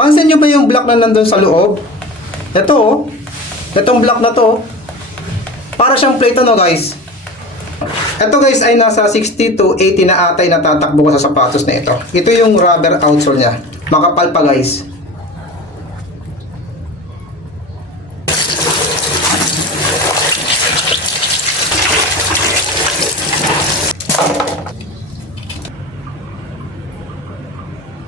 Pansin nyo ba yung block na nandun sa loob? Ito oh. Itong block na to. Para siyang plate ano guys. Ito guys ay nasa 60 to 80 na atay na tatakbo ko sa sapatos na ito. Ito yung rubber outsole niya. Makapal pa guys.